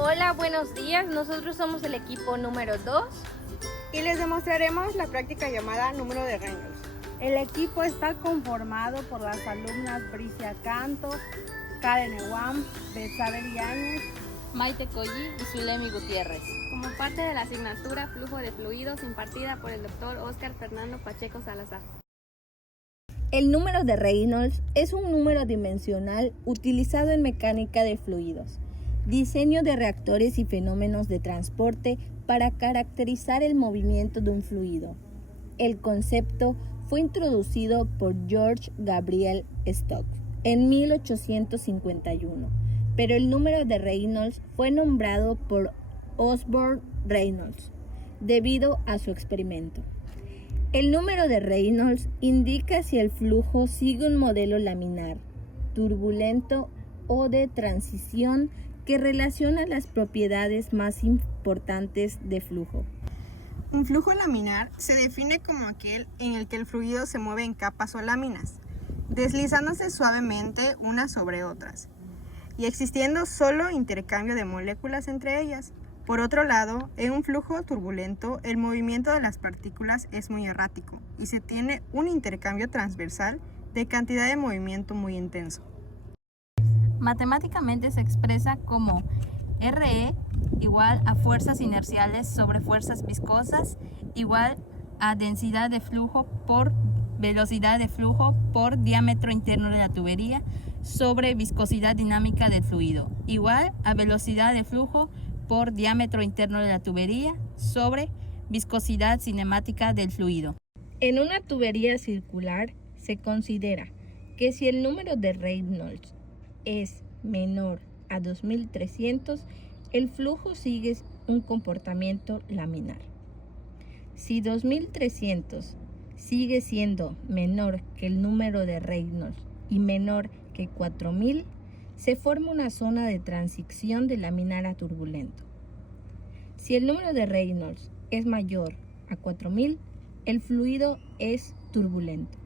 Hola, buenos días. Nosotros somos el equipo número 2 y les demostraremos la práctica llamada número de Reynolds. El equipo está conformado por las alumnas Bricia Canto, Karen Ewam, Betsabel Yáñez, Maite Collí y Zulemi Gutiérrez, como parte de la asignatura Flujo de Fluidos impartida por el Dr. Óscar Fernando Pacheco Salazar. El número de Reynolds es un número dimensional utilizado en mecánica de fluidos, diseño de reactores y fenómenos de transporte para caracterizar el movimiento de un fluido. El concepto fue introducido por George Gabriel Stokes en 1851, pero el número de Reynolds fue nombrado por Osborne Reynolds debido a su experimento. El número de Reynolds indica si el flujo sigue un modelo laminar, turbulento o de transición que relaciona las propiedades más importantes de flujo. Un flujo laminar se define como aquel en el que el fluido se mueve en capas o láminas, deslizándose suavemente unas sobre otras, y existiendo solo intercambio de moléculas entre ellas. Por otro lado, en un flujo turbulento, el movimiento de las partículas es muy errático y se tiene un intercambio transversal de cantidad de movimiento muy intenso. Matemáticamente se expresa como RE igual a fuerzas inerciales sobre fuerzas viscosas igual a densidad de flujo por velocidad de flujo por diámetro interno de la tubería sobre viscosidad dinámica del fluido igual a velocidad de flujo por diámetro interno de la tubería sobre viscosidad cinemática del fluido. En una tubería circular se considera que si el número de Reynolds es menor a 2300, el flujo sigue un comportamiento laminar. Si 2300 sigue siendo menor que el número de Reynolds y menor que 4000, se forma una zona de transición de laminar a turbulento. Si el número de Reynolds es mayor a 4000, el fluido es turbulento.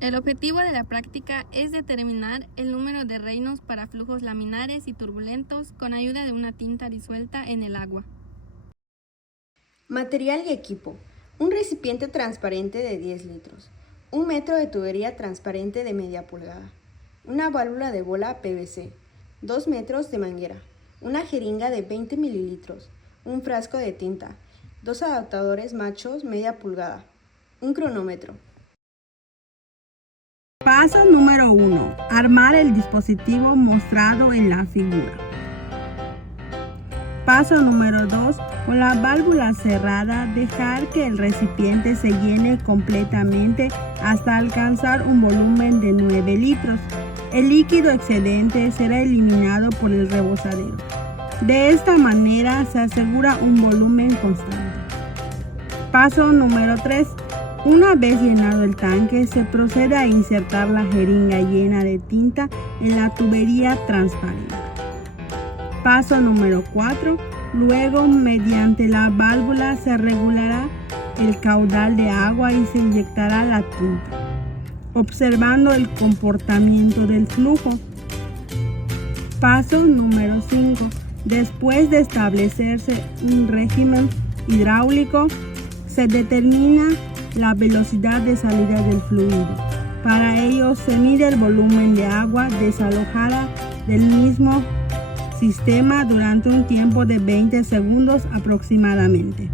El objetivo de la práctica es determinar el número de Reynolds para flujos laminares y turbulentos con ayuda de una tinta disuelta en el agua. Material y equipo. Un recipiente transparente de 10 litros. 1 metro de tubería transparente de media pulgada. Una válvula de bola PVC, 2 metros de manguera, una jeringa de 20 mililitros, un frasco de tinta, 2 adaptadores machos media pulgada, un cronómetro. Paso número 1. Armar el dispositivo mostrado en la figura. Paso número 2. Con la válvula cerrada, dejar que el recipiente se llene completamente hasta alcanzar un volumen de 9 litros. El líquido excedente será eliminado por el rebosadero. De esta manera se asegura un volumen constante. Paso número 3. Una vez llenado el tanque, se procede a insertar la jeringa llena de tinta en la tubería transparente. Paso número 4. Luego, mediante la válvula se regulará el caudal de agua y se inyectará la tinta, observando el comportamiento del flujo. Paso número 5. Después de establecerse un régimen hidráulico, se determina la velocidad de salida del fluido. Para ello se mide el volumen de agua desalojada del mismo sistema durante un tiempo de 20 segundos aproximadamente.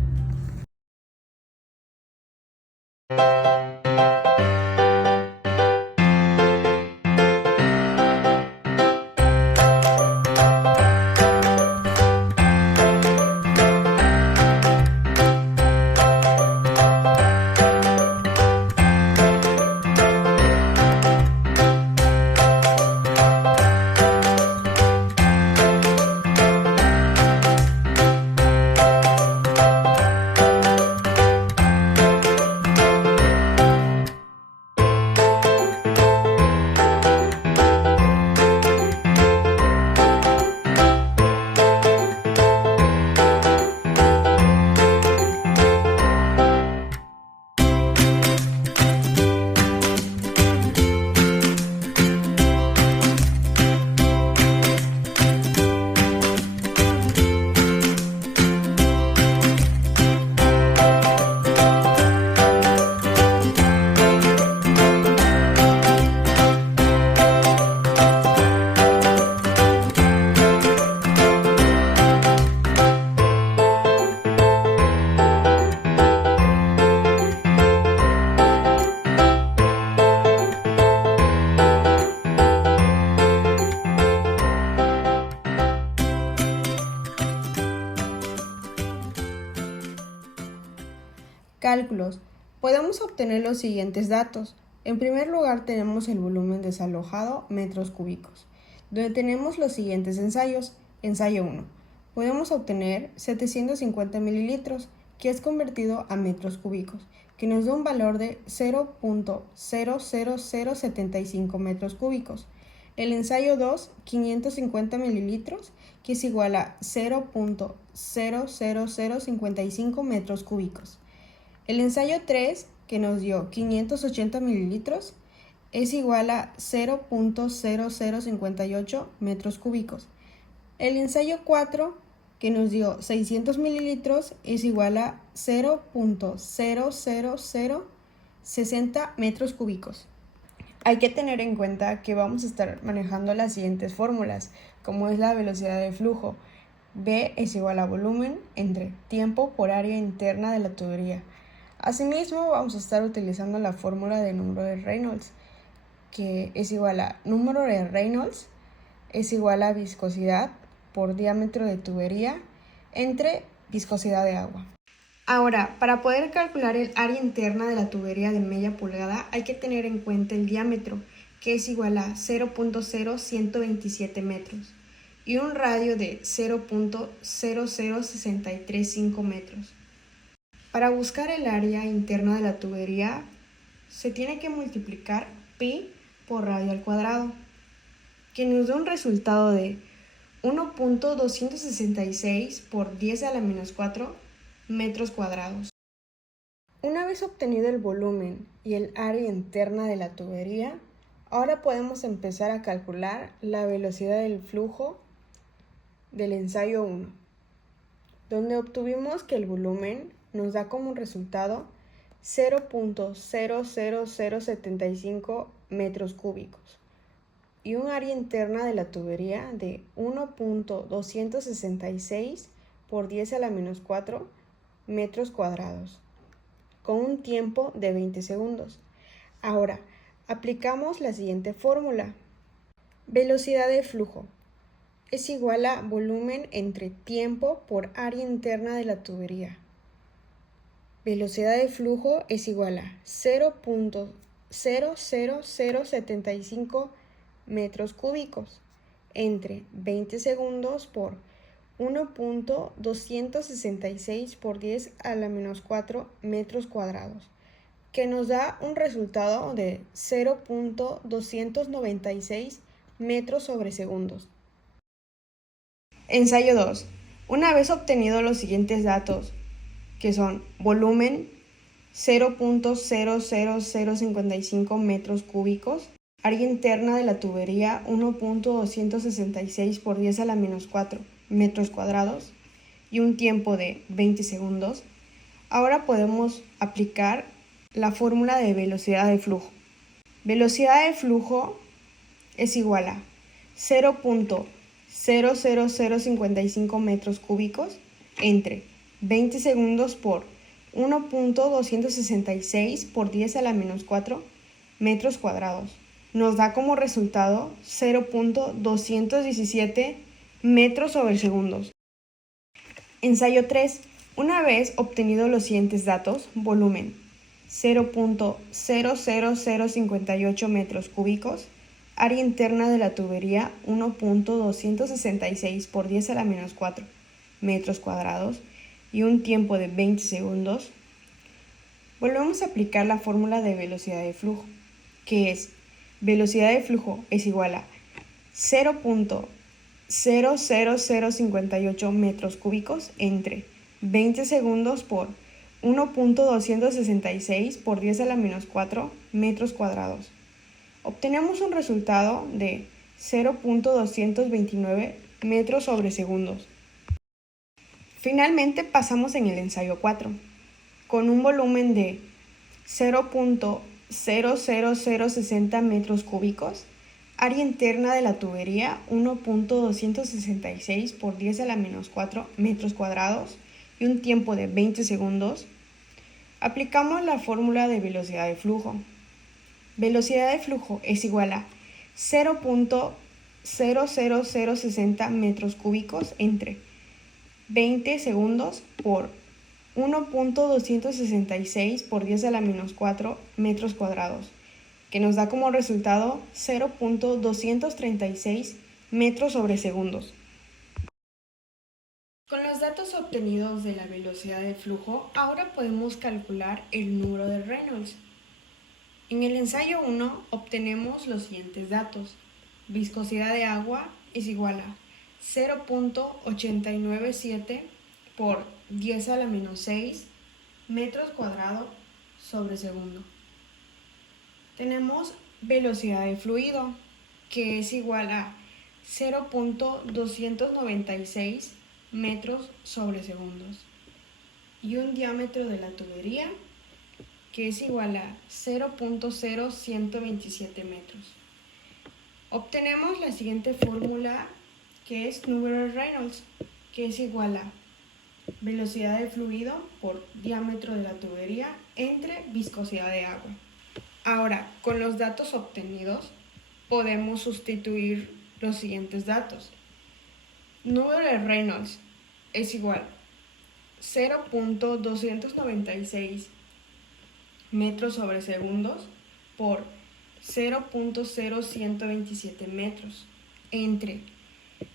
Cálculos. Podemos obtener los siguientes datos. En primer lugar tenemos el volumen desalojado, metros cúbicos, donde tenemos los siguientes ensayos. Ensayo 1. Podemos obtener 750 mililitros, que es convertido a metros cúbicos, que nos da un valor de 0.00075 metros cúbicos. El ensayo 2, 550 mililitros, que es igual a 0.00055 metros cúbicos. El ensayo 3, que nos dio 580 mililitros, es igual a 0.0058 metros cúbicos. El ensayo 4, que nos dio 600 mililitros, es igual a 0.00060 metros cúbicos. Hay que tener en cuenta que vamos a estar manejando las siguientes fórmulas, como es la velocidad de flujo. V es igual a volumen entre tiempo por área interna de la tubería. Asimismo, vamos a estar utilizando la fórmula de número de Reynolds, que es igual a número de Reynolds es igual a viscosidad por diámetro de tubería entre viscosidad de agua. Ahora, para poder calcular el área interna de la tubería de media pulgada, hay que tener en cuenta el diámetro, que es igual a 0.0127 metros, y un radio de 0.00635 metros. Para buscar el área interna de la tubería, se tiene que multiplicar pi por radio al cuadrado, que nos da un resultado de 1.266 por 10 a la menos 4 metros cuadrados. Una vez obtenido el volumen y el área interna de la tubería, ahora podemos empezar a calcular la velocidad del flujo del ensayo 1, donde obtuvimos que el volumen nos da como resultado 0.00075 metros cúbicos y un área interna de la tubería de 1.266 por 10 a la menos 4 metros cuadrados, con un tiempo de 20 segundos. Ahora, aplicamos la siguiente fórmula. Velocidad de flujo es igual a volumen entre tiempo por área interna de la tubería. Velocidad de flujo es igual a 0.00075 metros cúbicos entre 20 segundos por 1.266 por 10 a la menos 4 metros cuadrados, que nos da un resultado de 0.296 metros sobre segundos. Ensayo 2. Una vez obtenido los siguientes datos, que son volumen 0.00055 metros cúbicos, área interna de la tubería 1.266 por 10 a la menos 4 metros cuadrados y un tiempo de 20 segundos, ahora podemos aplicar la fórmula de velocidad de flujo. Velocidad de flujo es igual a 0.00055 metros cúbicos entre 20 segundos por 1.266 por 10 a la menos 4 metros cuadrados. Nos da como resultado 0.217 metros sobre segundos. Ensayo 3. Una vez obtenido los siguientes datos, volumen 0.00058 metros cúbicos, área interna de la tubería 1.266 por 10 a la menos 4 metros cuadrados y un tiempo de 20 segundos, volvemos a aplicar la fórmula de velocidad de flujo, que es velocidad de flujo es igual a 0.00058 metros cúbicos entre 20 segundos por 1.266 por 10 a la menos 4 metros cuadrados. Obtenemos un resultado de 0.229 metros sobre segundos. Finalmente pasamos en el ensayo 4, con un volumen de 0.00060 metros cúbicos, área interna de la tubería 1.266 por 10 a la menos 4 metros cuadrados y un tiempo de 20 segundos, aplicamos la fórmula de velocidad de flujo. Velocidad de flujo es igual a 0.00060 metros cúbicos entre 20 segundos por 1.266 por 10 a la menos 4 metros cuadrados, que nos da como resultado 0.236 metros sobre segundos. Con los datos obtenidos de la velocidad de flujo, ahora podemos calcular el número de Reynolds. En el ensayo 1 obtenemos los siguientes datos. Viscosidad de agua es igual a 0.897 por 10 a la menos 6 metros cuadrados sobre segundo. Tenemos velocidad de fluido, que es igual a 0.296 metros sobre segundos. Y un diámetro de la tubería, que es igual a 0.0127 metros. Obtenemos la siguiente fórmula, que es número de Reynolds, que es igual a velocidad de fluido por diámetro de la tubería entre viscosidad de agua. Ahora, con los datos obtenidos, podemos sustituir los siguientes datos. Número de Reynolds es igual a 0.296 metros sobre segundos por 0.0127 metros entre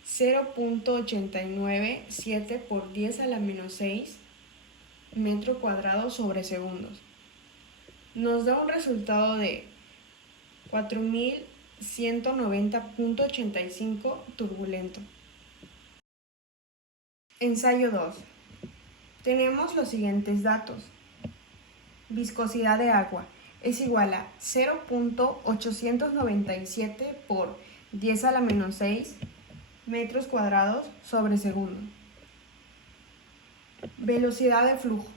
0.897 por 10 a la menos 6 metro cuadrado sobre segundos. Nos da un resultado de 4190.85 turbulento. Ensayo 2. Tenemos los siguientes datos. Viscosidad de agua es igual a 0.897 por 10 a la menos 6 metros cuadrados sobre segundo. Velocidad de flujo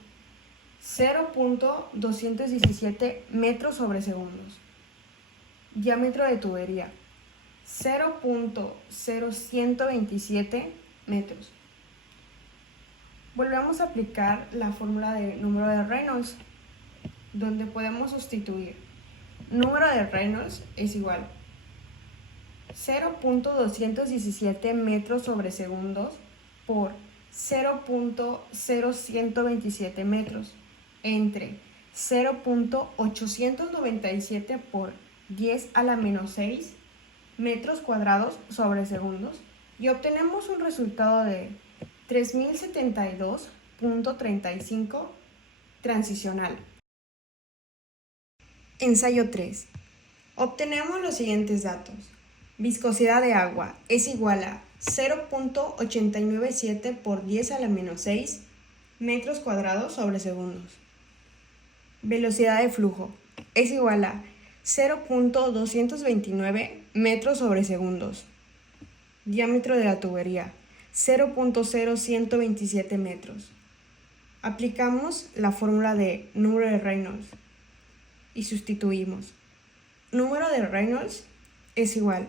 0.217 metros sobre segundos. Diámetro de tubería 0.0127 metros. Volvemos a aplicar la fórmula de número de Reynolds, donde podemos sustituir número de Reynolds es igual a 0.217 metros sobre segundos por 0.0127 metros entre 0.897 por 10 a la menos 6 metros cuadrados sobre segundos y obtenemos un resultado de 3072.35 transicional. Ensayo 3. Obtenemos los siguientes datos. Viscosidad de agua es igual a 0.897 por 10 a la menos 6 metros cuadrados sobre segundos. Velocidad de flujo es igual a 0.229 metros sobre segundos. Diámetro de la tubería 0.0127 metros. Aplicamos la fórmula de número de Reynolds y sustituimos. Número de Reynolds es igual a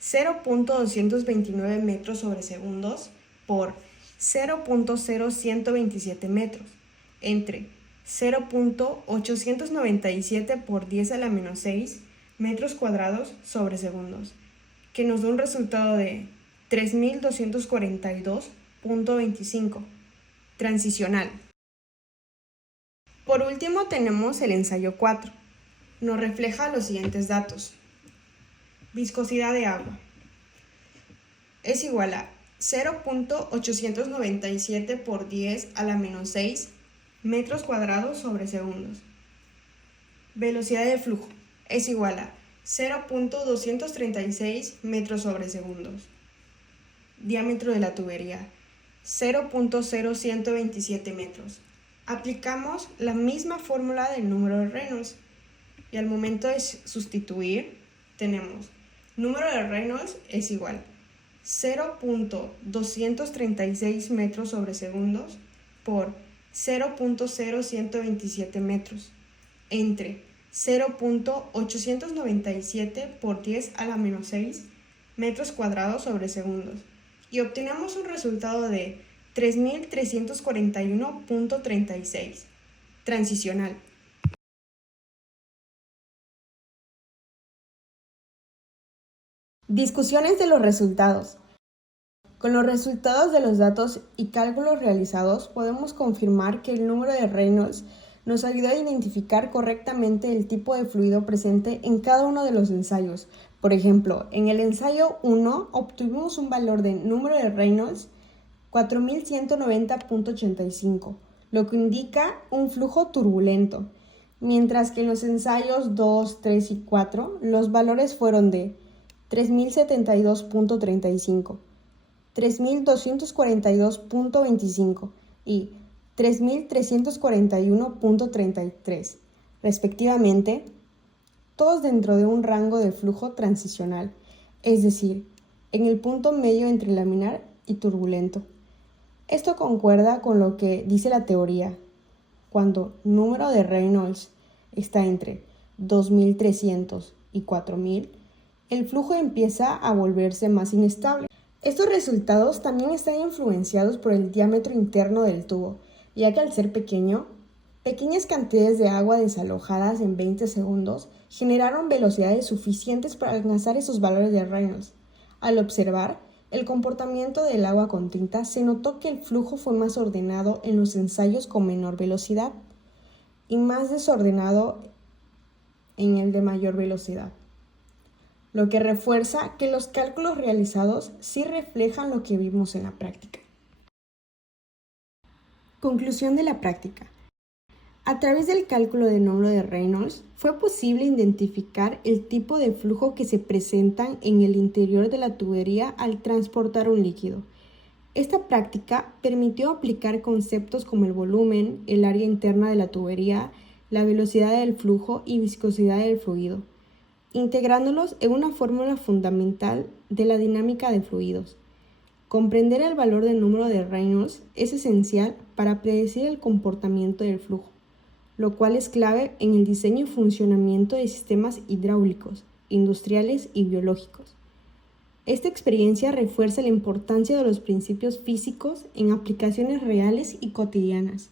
0.229 metros sobre segundos por 0.0127 metros entre 0.897 por 10 a la menos 6 metros cuadrados sobre segundos, que nos da un resultado de 3242.25 transicional. Por último tenemos el ensayo 4. Nos refleja los siguientes datos. Viscosidad de agua es igual a 0.897 por 10 a la menos 6 metros cuadrados sobre segundos. Velocidad de flujo es igual a 0.236 metros sobre segundos. Diámetro de la tubería 0.0127 metros. Aplicamos la misma fórmula del número de Reynolds y al momento de sustituir tenemos número de Reynolds es igual a 0.236 metros sobre segundos por 0.0127 metros entre 0.897 por 10 a la menos 6 metros cuadrados sobre segundos y obtenemos un resultado de 3341.36 transicional. Discusiones de los resultados. Con los resultados de los datos y cálculos realizados, podemos confirmar que el número de Reynolds nos ayuda a identificar correctamente el tipo de fluido presente en cada uno de los ensayos. Por ejemplo, en el ensayo 1 obtuvimos un valor de número de Reynolds 4190.85, lo que indica un flujo turbulento, mientras que en los ensayos 2, 3 y 4 los valores fueron de 3072.35, 3242.25 y 3341.33, respectivamente, todos dentro de un rango de flujo transicional, es decir, en el punto medio entre laminar y turbulento. Esto concuerda con lo que dice la teoría. Cuando número de Reynolds está entre 2300 y 4000, el flujo empieza a volverse más inestable. Estos resultados también están influenciados por el diámetro interno del tubo, ya que al ser pequeño, pequeñas cantidades de agua desalojadas en 20 segundos generaron velocidades suficientes para alcanzar esos valores de Reynolds. Al observar el comportamiento del agua con tinta, se notó que el flujo fue más ordenado en los ensayos con menor velocidad y más desordenado en el de mayor velocidad, lo que refuerza que los cálculos realizados sí reflejan lo que vimos en la práctica. Conclusión de la práctica. A través del cálculo del número de Reynolds, fue posible identificar el tipo de flujo que se presentan en el interior de la tubería al transportar un líquido. Esta práctica permitió aplicar conceptos como el volumen, el área interna de la tubería, la velocidad del flujo y viscosidad del fluido, integrándolos en una fórmula fundamental de la dinámica de fluidos. Comprender el valor del número de Reynolds es esencial para predecir el comportamiento del flujo, lo cual es clave en el diseño y funcionamiento de sistemas hidráulicos, industriales y biológicos. Esta experiencia refuerza la importancia de los principios físicos en aplicaciones reales y cotidianas.